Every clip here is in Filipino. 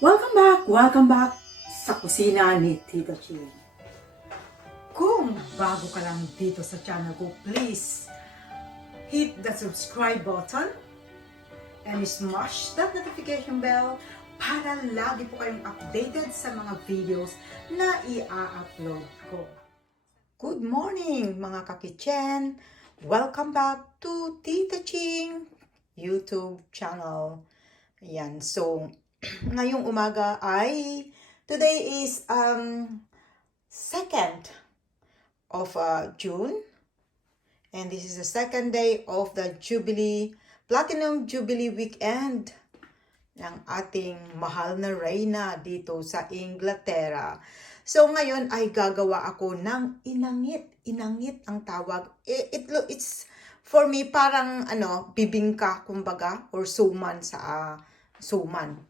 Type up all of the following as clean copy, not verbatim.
Welcome back sa kusina ni Tita Ching. Kung bago ka lang dito sa channel ko, please hit the subscribe button and smash that notification bell para lagi po kayong updated sa mga videos na i-upload ko. Good morning mga kakitchen! Welcome back to Tita Ching YouTube channel. Ayan, so ngayong umaga ay today is 2nd of June, and this is the second day of the Platinum Jubilee weekend ng ating mahal na reyna dito sa Inglaterra. So ngayon ay gagawa ako ng inangit ang tawag. It's for me parang bibingka kumbaga, or suman sa suman.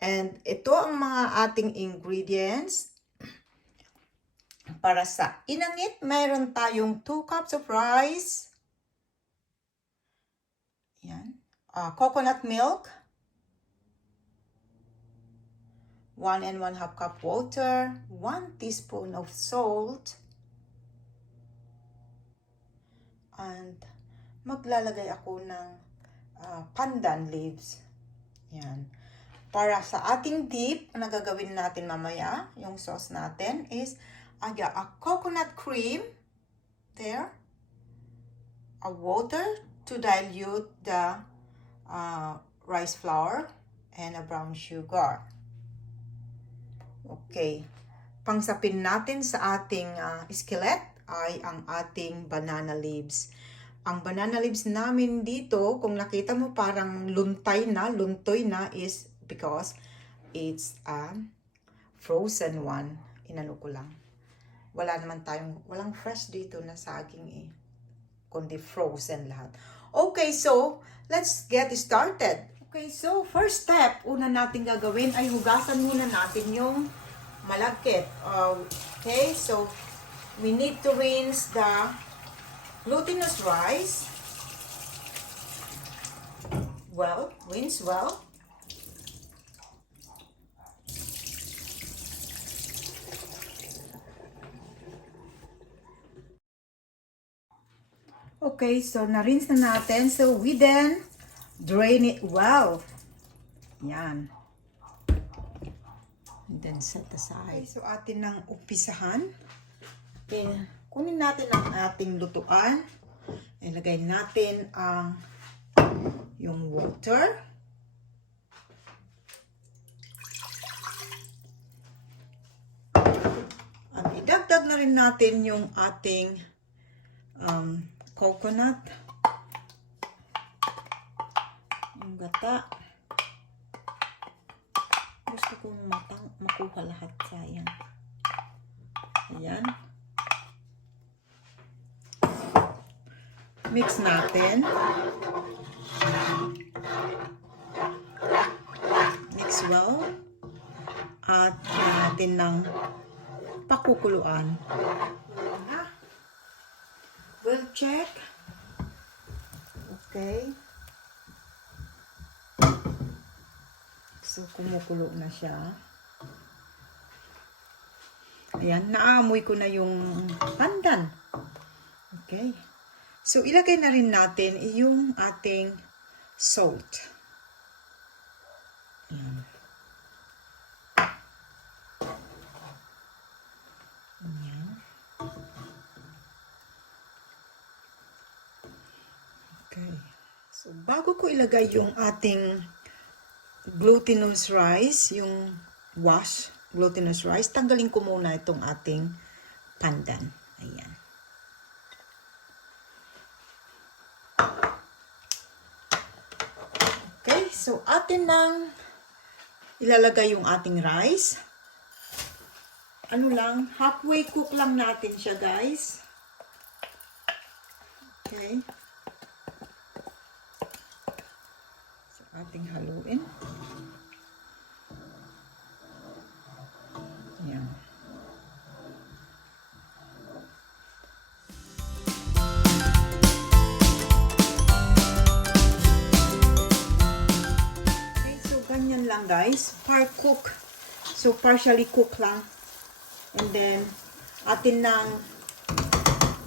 And ito ang mga ating ingredients. Para sa inangit, mayroon tayong 2 cups of rice. Yan. Coconut milk. 1 and 1/2 cup water. 1 teaspoon of salt. And maglalagay ako ng pandan leaves. Yan. Para sa ating dip, ang gagawin natin mamaya, yung sauce natin is a coconut cream, there, a water to dilute the rice flour, and a brown sugar. Okay. Pangsapin natin sa ating skillet ay ang ating banana leaves. Ang banana leaves namin dito, kung nakita mo parang luntoy na is because it's a frozen one. Inano ko lang. Walang fresh dito na saging kundi frozen lahat. Okay, so let's get started. Okay, so first step, una natin gagawin ay hugasan muna natin yung malagkit. Okay, so we need to rinse the glutinous rice. Rinse well. Okay, so na-rinse na natin. So we then drain it well. Yan. And then set aside. Okay, so atin nang umpisahan. Okay, kunin natin ang ating lutuan. Ilagay natin ang yung water. At idagdag na rin natin yung ating coconut, yung gata. Gusto kong makuha lahat, sayang. Ayan. Mix natin. Mix well. At natin ng pakukuluan. We'll check. Okay. So, kumukulo na siya. Ayan, naamoy ko na yung pandan. Okay. So, ilagay na rin natin yung ating salt. Ayan. Ayan. Okay. So, bago ko ilagay yung ating glutinous rice, yung glutinous rice, tanggalin ko muna itong ating pandan. Ayan. Okay. So, atin nang ilalagay yung ating rice. Halfway cook lang natin siya, guys. Okay. Ating haluin. Ayan. Okay, so ganyan lang guys, par cook. So, partially cook lang. And then, atin nang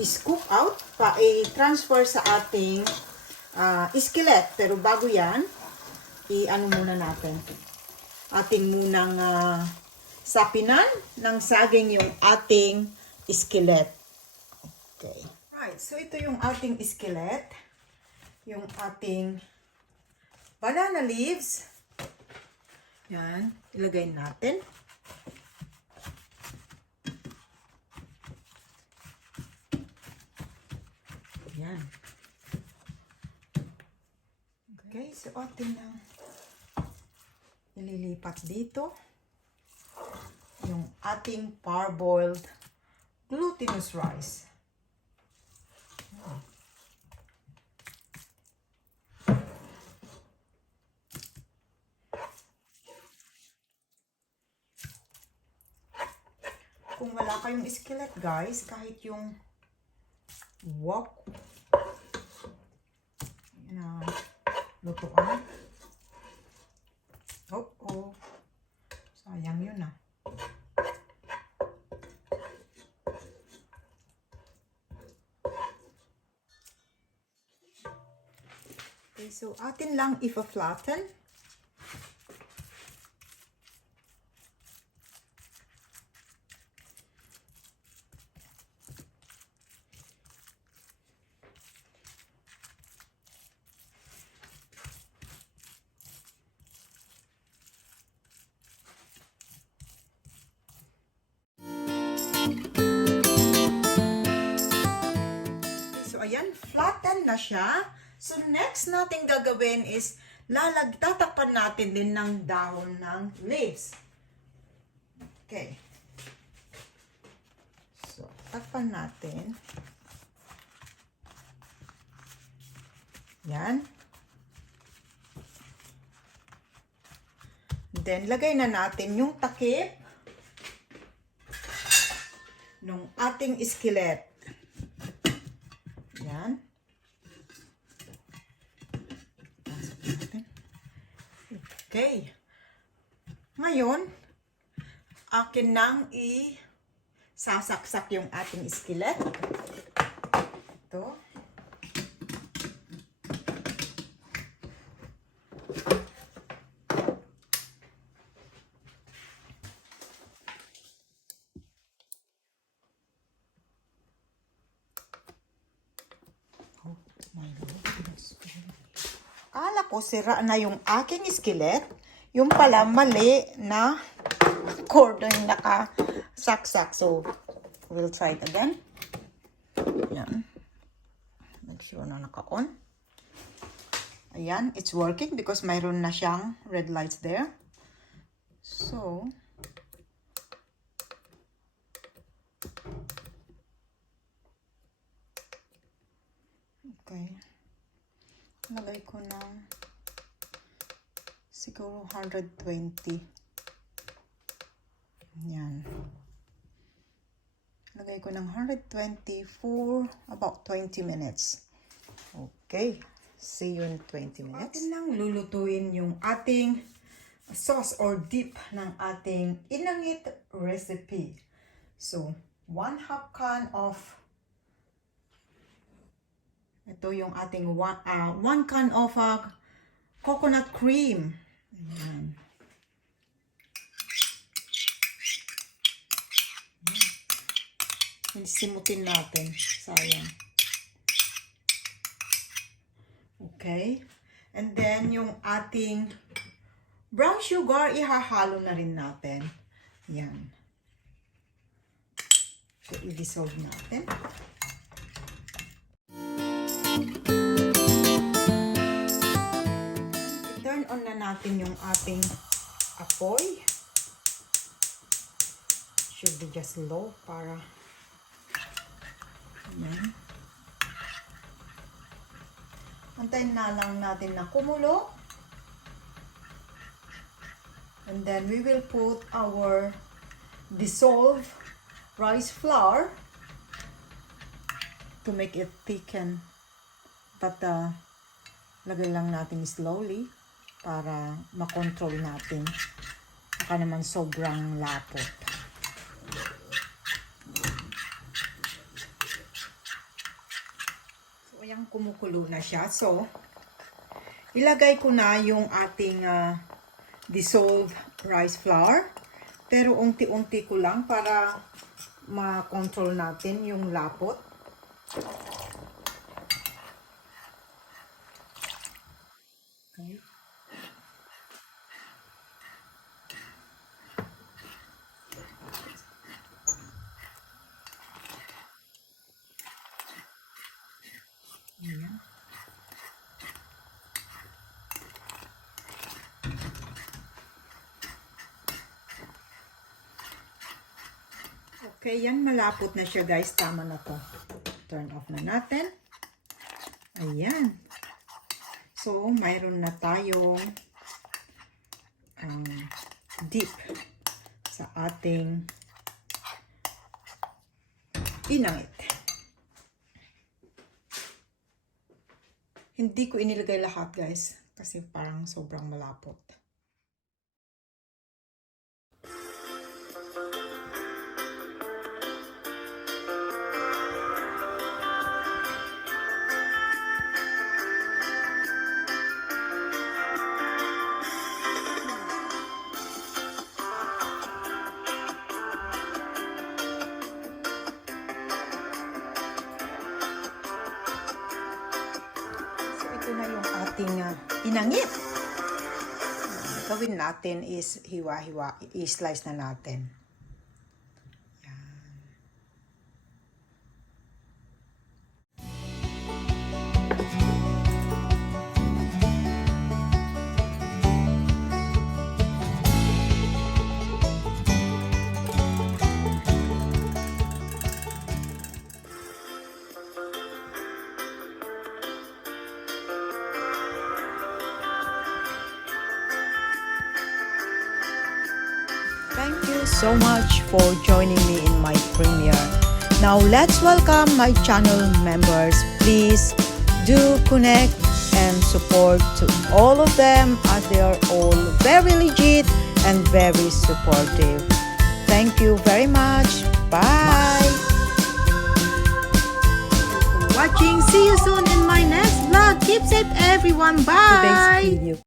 i-scoop out, i-transfer sa ating skillet. Pero bago yan, i-ano muna natin. Ating munang sapinan ng saging yung ating skillet. Okay. Right, so ito yung ating skillet. Yung ating banana leaves. Yan, ilagay natin. Yan. Okay, so atin na ililipat dito yung ating parboiled glutinous rice. Kung wala kayong skillet, guys, kahit yung wok na lutuan. Oh. Sayang yun ah. Okay, so atin lang ipa-flatten. Ayan, flatten na siya. So, next natin gagawin is tatakpan natin din ng dahon ng leaves. Okay. So, takpan natin. Yan. Then, lagay na natin yung takip ng ating skillet. Yan. Okay. Ngayon, akin nang sasaksak yung ating skillet. Ito. Akala ko sira na yung aking skillet. Yung pala mali na cord yung nakasaksak. So, we'll try it again. Ayan. Make sure na naka-on. Ayan, it's working because mayroon na siyang red lights there. So, okay. Lagay ko ng siguro 120. Yan. Lagay ko ng 120 for about 20 minutes. Okay. See you in 20 minutes. Atin lang lulutuin yung ating sauce or dip ng ating inangit recipe. So, 1/2 can of ito yung ating 1 can of coconut cream. Ayan. Simutin natin. Sayang. Okay. And then, yung ating brown sugar, ihahalo na rin natin. Yan. So, i-dissolve natin. I-turn on na natin yung ating apoy. Should be just low para yan. Antayin na lang natin na kumulo. And then we will put our dissolved rice flour to make it thicken. But lagay lang natin slowly. para makontrol natin. Baka naman sobrang lapot. So, ayan, kumukulo na siya. So, ilagay ko na yung ating dissolved rice flour. Pero unti-unti ko lang para makontrol natin yung lapot. Okay. Ayan. Okay, yan, malapot na siya guys. Tama na to. Turn off na natin. Ayan. So, mayroon na tayong dip sa ating inangit. Hindi ko inilagay lahat guys kasi parang sobrang malapot. Ito na yung ating inangit. Gawin natin is hiwa-hiwa, i-slice na natin. Yan. Thank you so much for joining me in my premiere. Now let's welcome my channel members. Please do connect and support to all of them as they are all very legit and very supportive. Thank you very much. Bye. Watching. See you soon in my next vlog. Keep safe everyone. Bye. Today's video.